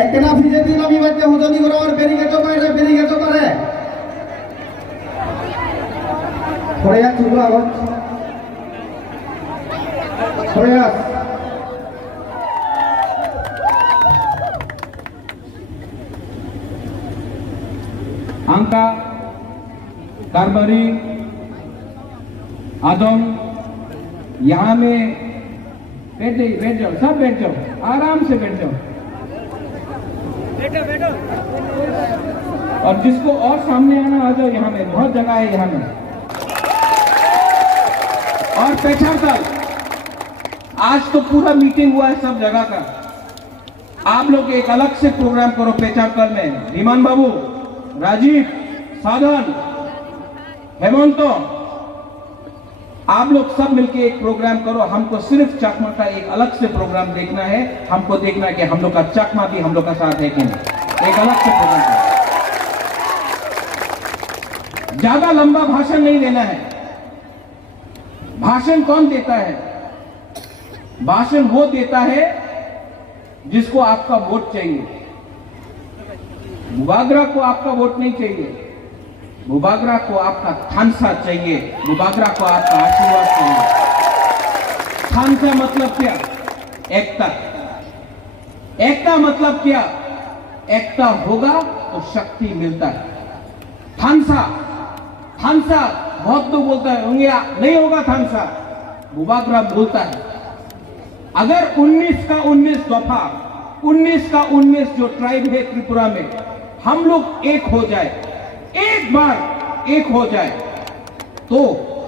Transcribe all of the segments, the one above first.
একটানা ফ্রিজে দিন আমি বাচ্চা হুদনি করে আর ব্যারিকেডও করে পরে যা চুলো আগত পরে যা आंका कारबारी आदम यहाँ में बैठ जाओ सब बैठ जाओ आराम से बैठ जाओ बैठो और जिसको और सामने आना आ जाओ यहाँ में बहुत जगह है यहाँ में और पेछाड़ताल आज तो पूरा मीटिंग हुआ है सब जगह का आप लोग एक अलग से प्रोग्राम करो पेछाड़ताल में रीमान बाबू राजीव साधन हेमंत आप लोग सब मिलके एक प्रोग्राम करो हमको सिर्फ चकमा का एक अलग से प्रोग्राम देखना है हमको देखना है कि हम लोग का चकमा भी हम लोग का साथ है कि नहीं एक अलग से प्रोग्राम करो ज्यादा लंबा भाषण नहीं देना है भाषण कौन देता है भाषण वो देता है जिसको आपका वोट चाहिए मुबागरा को आपका वोट नहीं चाहिए मुबागरा को आपका थानसा चाहिए मुबागरा को आपका आशीर्वाद चाहिए थानसा मतलब क्या एकता एकता मतलब क्या एकता होगा तो शक्ति मिलता है थानसा थानसा बहुत लोग बोलता है नहीं होगा थानसा मुबागरा बोलता है अगर 19 का 19 दफा 19 का 19 जो ट्राइब है त्रिपुरा में हम लोग एक हो जाए एक बार एक हो जाए तो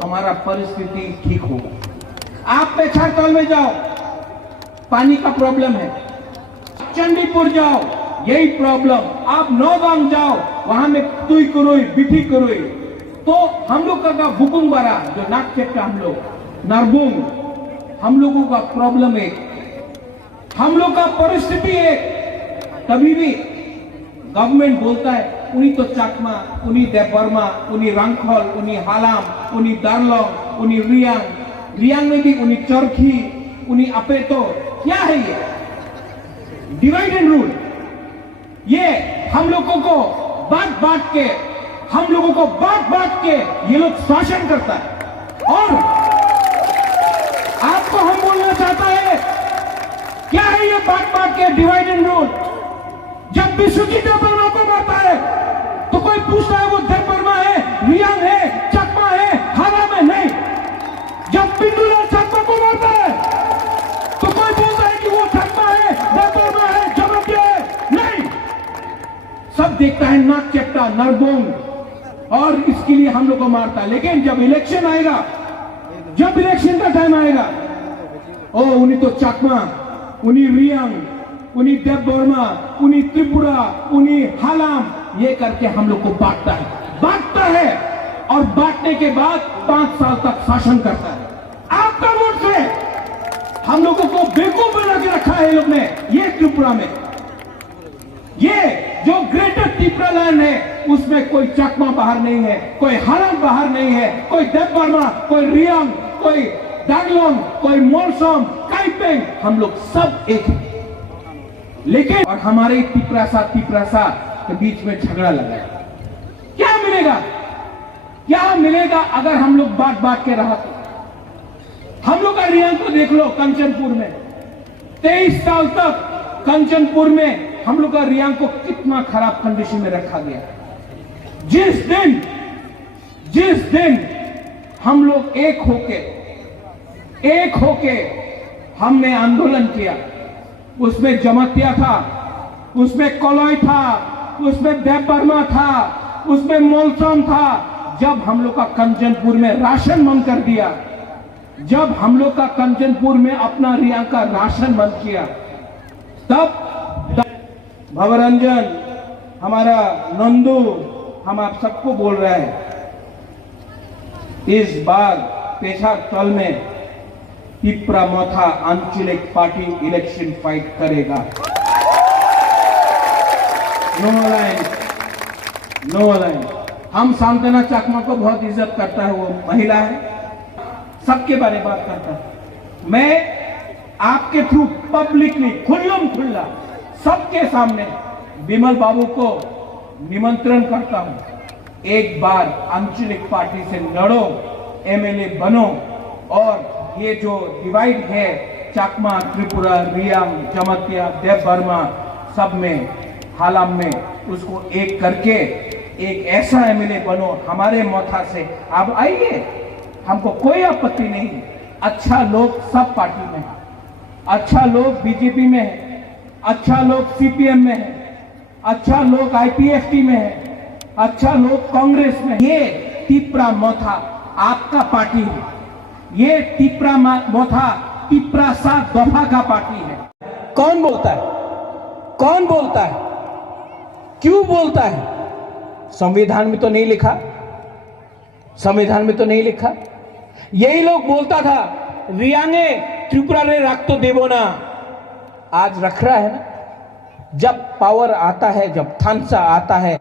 हमारा परिस्थिति ठीक होगा आप पेछाड़ताल में जाओ पानी का प्रॉब्लम है चंडीपुर जाओ यही प्रॉब्लम आप नौगांव जाओ वहां में तुई करोई बिठी करोई तो हम लोग का बुकुंग बारा जो नाक चेपटा हम लोग नरबुंग हम लोगों का प्रॉब्लम एक हम लोग का परिस्थिति एक तभी भी गवर्नमेंट बोलता है उन्हीं तो चकमा उन्हीं देवबर्मा उन्हीं रंगखोल उन्हीं हालाम उन्हीं दारलोंग उन्हीं रियांग में भी उन्हीं चरखी उन्हीं अपेतो क्या है ये डिवाइड एंड रूल ये हम लोगों को बांट के ये लोग शासन करता है और आपको हम बोलना चाहता है क्या है ये बांट के डिवाइड एंड रूल जब विश्वजीत देवबर्मा को मारता है तो कोई पूछता है वो देवबर्मा है रियांग है चकमा है हालाम है नहीं जब पिंडूलाल चकमा को मारता है तो कोई बोलता है कि वो चकमा है देवबर्मा है जमतिया है नहीं सब देखता है नाक चेपटा नरबोंग और इसके लिए हम लोग को मारता है लेकिन जब इलेक्शन आएगा जब इलेक्शन का टाइम आएगा ओ उन्हीं तो चकमा उन्हीं रियांग उन्हीं देव बर्मा, उन्हीं त्रिपुरा, उन्हीं हालाम, ये करके हम लोग को बांटता है और बांटने के बाद 5 साल तक शासन करता है। आपका वोट से हम लोगों को बेवकूफ बना के रखा है लोग ने। ये त्रिपुरा में, ये जो ग्रेटर त्रिपुरा लैंड है, उसमें कोई चकमा बाहर नहीं है, कोई हालाम बाहर नहीं है, कोई देव बर्मा, कोई रियांग, कोई डांगलोंग, कोई मोलसोम, काइपेंग, हम लोग सब एक हैं। लेकिन और हमारे तिपरासा के बीच में झगड़ा लगा है। क्या मिलेगा अगर हम लोग बांट के रहा तो? हम लोग का रियांग को देख लो, कंचनपुर में 23 साल तक कंचनपुर में हम लोग का रियांग को कितना खराब कंडीशन में रखा गया। जिस दिन हम लोग एक होके हमने आंदोलन किया, उसमें जमातिया था, उसमें कोलोई था, उसमें देव बर्मा था, उसमें मोलसोम था। जब हम लोग का कंचनपुर में राशन बंद कर दिया, जब हम लोग का कंचनपुर में अपना रियांग का राशन बंद किया, तब भवरंजन, हमारा नंदू, हम आप सबको बोल रहे हैं, इस बार पेशाचल में तिपरा मोथा आंचलिक पार्टी इलेक्शन फाइट करेगा। No alliance. हम सांत्वना चकमा को बहुत इज्जत करता है, वो महिला है, सबके बारे में बात करता है। मैं आपके थ्रू पब्लिकली खुल्ला सबके सामने विमल बाबू को निमंत्रण करता हूं, एक बार आंचलिक पार्टी से लड़ो, एमएलए बनो और ये जो डिवाइड है चकमा, त्रिपुरा, रियांग, जमातिया, देव बर्मा, सब में, हालाम में, उसको एक करके एक ऐसा एमएलए बनो हमारे मोथा से। अब आइए, हमको कोई आपत्ति नहीं। अच्छा लोग सब पार्टी में है, अच्छा लोग बीजेपी में है, अच्छा लोग सीपीएम में है, अच्छा लोग आईपीएफटी में है, अच्छा लोग कांग्रेस में। ये तिपरा मोथा आपका पार्टी है, ये तिपरा मोथा तिपरा 7 दफा का पार्टी है। कौन बोलता है? क्यों बोलता है? संविधान में तो नहीं लिखा। यही लोग बोलता था रियांगे त्रिपुरा रे रख तो देवो ना, आज रख रहा है ना। जब पावर आता है, जब थानसा आता है,